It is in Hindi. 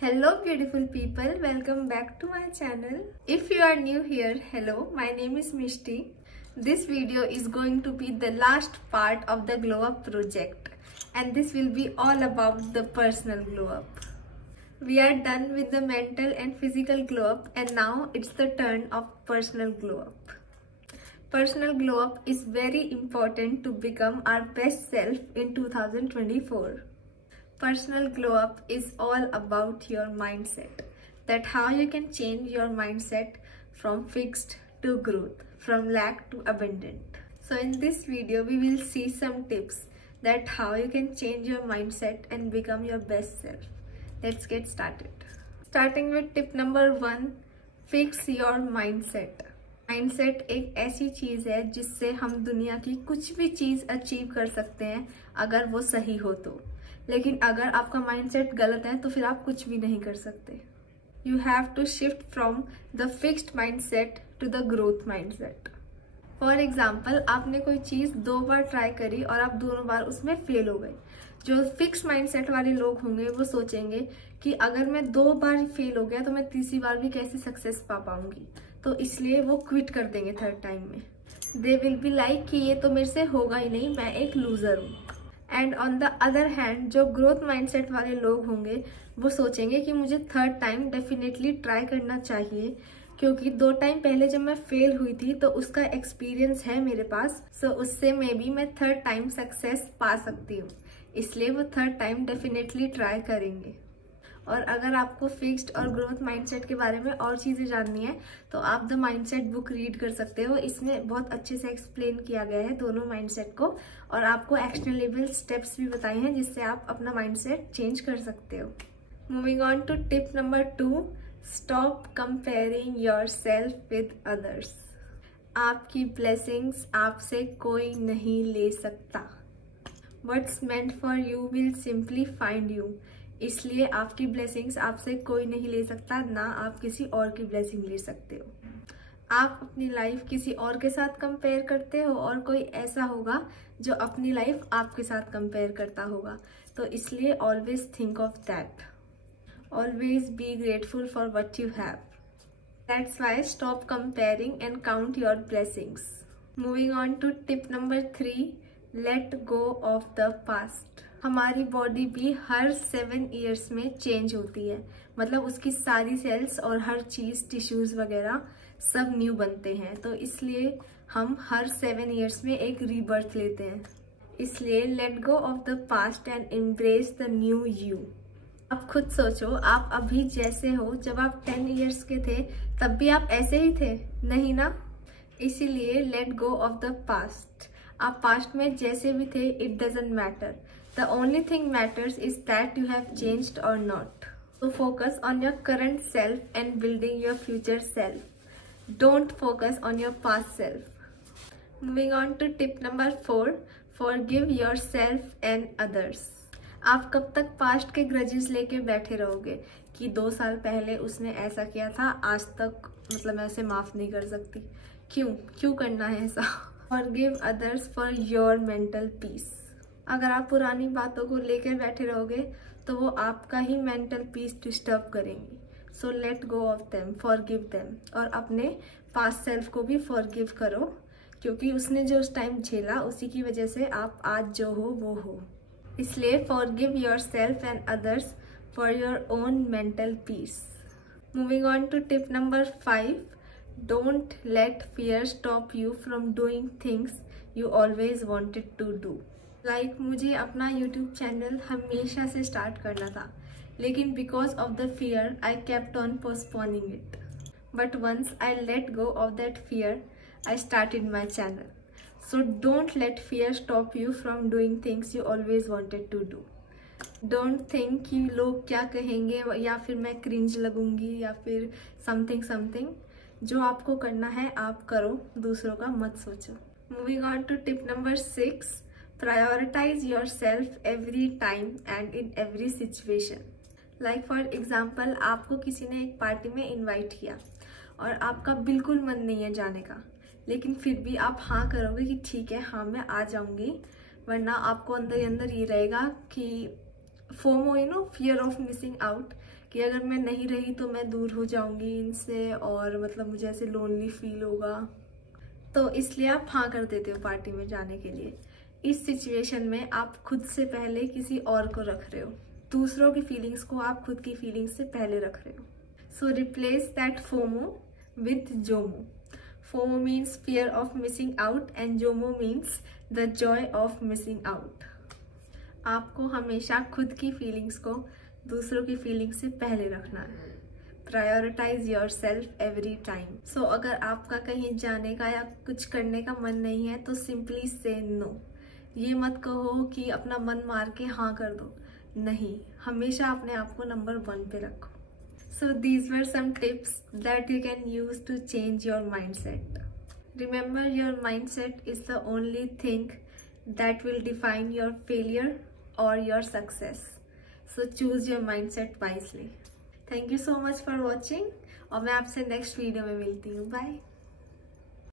Hello beautiful people, welcome back to my channel. If you are new here, hello, my name is Mishti. This video is going to be the last part of the glow up project and this will be all about the personal glow up. We are done with the mental and physical glow up and now it's the turn of personal glow up. Personal glow up is very important to become our best self in 2024. Personal glow up is all about your mindset, that how you can change your mindset from fixed to growth, from lack to abundant. So in this video we will see some tips that how you can change your mindset and become your best self. Let's get started. Starting with tip number 1, fix your mindset. Mindset एक ऐसी चीज है जिससे हम दुनिया की कुछ भी चीज अचीव कर सकते हैं अगर वो सही हो तो, लेकिन अगर आपका माइंडसेट गलत है तो फिर आप कुछ भी नहीं कर सकते. You have to shift from the fixed mindset to the growth mindset. For example, आपने कोई चीज 2 बार ट्राई करी और आप दोनों बार उसमें फेल हो गए. जो फिक्स माइंडसेट वाले लोग होंगे वो सोचेंगे कि अगर मैं 2 बार फेल हो गया तो मैं तीसरी बार भी कैसे सक्सेस पा पाऊंगी, तो इसलिए वो क्विट कर देंगे थर्ड टाइम में. दे विल बी लाइक कि ये तो मेरे से होगा ही नहीं, मैं एक लूजर हूँ. And on the other hand जो ग्रोथ माइंडसेट वाले लोग होंगे वो सोचेंगे कि मुझे थर्ड टाइम डेफिनेटली ट्राई करना चाहिए, क्योंकि 2 टाइम पहले जब मैं फेल हुई थी तो उसका एक्सपीरियंस है मेरे पास, सो उससे मे बी मैं थर्ड टाइम सक्सेस पा सकती हूँ, इसलिए वो थर्ड टाइम डेफिनेटली ट्राई करेंगे. और अगर आपको फिक्स्ड और ग्रोथ माइंडसेट के बारे में और चीज़ें जाननी है तो आप द माइंडसेट बुक रीड कर सकते हो. इसमें बहुत अच्छे से एक्सप्लेन किया गया है दोनों माइंडसेट को और आपको एक्शनेबल स्टेप्स भी बताए हैं जिससे आप अपना माइंडसेट चेंज कर सकते हो. Moving on to tip number 2, stop comparing yourself with others. आपकी ब्लेसिंग्स आपसे कोई नहीं ले सकता. What's meant for you will simply find you. इसलिए आपकी ब्लेसिंग्स आपसे कोई नहीं ले सकता, ना आप किसी और की ब्लेसिंग ले सकते हो. आप अपनी लाइफ किसी और के साथ कंपेयर करते हो और कोई ऐसा होगा जो अपनी लाइफ आपके साथ कंपेयर करता होगा, तो इसलिए always think of that. Always be grateful for what you have. That's why stop comparing and count your blessings. Moving on to tip number 3, let go of the past. हमारी बॉडी भी हर 7 ईयर्स में चेंज होती है, मतलब उसकी सारी सेल्स और हर चीज, टिश्यूज वगैरह सब न्यू बनते हैं, तो इसलिए हम हर 7 ईयर्स में एक रीबर्थ लेते हैं. इसलिए late go of the past and embrace the new you. आप खुद सोचो, आप अभी जैसे हो, जब आप 10 ईयर्स के थे तब भी आप ऐसे ही थे, नहीं ना? इसीलिए late go of the past. आप पास्ट में जैसे भी थे, it doesn't matter. The only thing matters is that you have changed or not. So focus on your current self and building your future self. Don't focus on your past self. Moving on to tip number 4, forgive yourself and others. आप कब तक पास्ट के ग्रजेस लेके बैठे रहोगे कि 2 साल पहले उसने ऐसा किया था, आज तक मतलब मैं उसे माफ नहीं कर सकती. क्यों करना है ऐसा? Forgive others for your mental peace. अगर आप पुरानी बातों को लेकर बैठे रहोगे तो वो आपका ही मेंटल पीस डिस्टर्ब करेंगी. So let go of them, forgive them. और अपने पास्ट सेल्फ को भी फॉरगिव करो, क्योंकि उसने जो उस टाइम झेला उसी की वजह से आप आज जो हो वो हो. इसलिए forgive yourself and others for your own mental peace. Moving on to tip number 5, don't let fear stop you from doing things you always wanted to do. मुझे अपना YouTube चैनल हमेशा से स्टार्ट करना था, लेकिन because of the fear I kept on postponing it. But once I let go of that fear I started my channel. So don't let fear stop you from doing things you always wanted to do. Don't think कि लोग क्या कहेंगे या फिर मैं क्रिंज लगूंगी या फिर समथिंग. जो आपको करना है आप करो, दूसरों का मत सोचो. Moving on to tip number 6, prioritize yourself every time and in every situation. Like for example, आपको किसी ने एक पार्टी में इनवाइट किया और आपका बिल्कुल मन नहीं है जाने का, लेकिन फिर भी आप हाँ करोगे कि ठीक है, हाँ मैं आ जाऊंगी, वरना आपको अंदर ही अंदर ये रहेगा कि FOMO, you know, fear of missing out, कि अगर मैं नहीं रही तो मैं दूर हो जाऊंगी इनसे और मतलब मुझे ऐसे लोनली फील होगा, तो इसलिए आप हाँ कर देते हो पार्टी में जाने के लिए। इस सिचुएशन में आप खुद से पहले किसी और को रख रहे हो, दूसरों की फीलिंग्स को आप खुद की फीलिंग्स से पहले रख रहे हो। सो replace that FOMO with Jomo. FOMO means fear of missing out and Jomo means the Joy of missing out. आपको हमेशा खुद की फीलिंग्स को दूसरों की फीलिंग्स से पहले रखना है। Prioritise yourself every time. So अगर आपका कहीं जाने का या कुछ करने का मन नहीं है तो सिंपली से नो। ये मत कहो कि अपना मन मार के हाँ कर दो, नहीं, हमेशा अपने आप को नंबर 1 पे रखो। So these were some tips that you can use to change your mindset. Remember, your mindset is the only thing that will define your failure और your success. So choose your mindset wisely. Thank you so much for watching और मैं आपसे नेक्स्ट वीडियो में मिलती हूँ। बाय।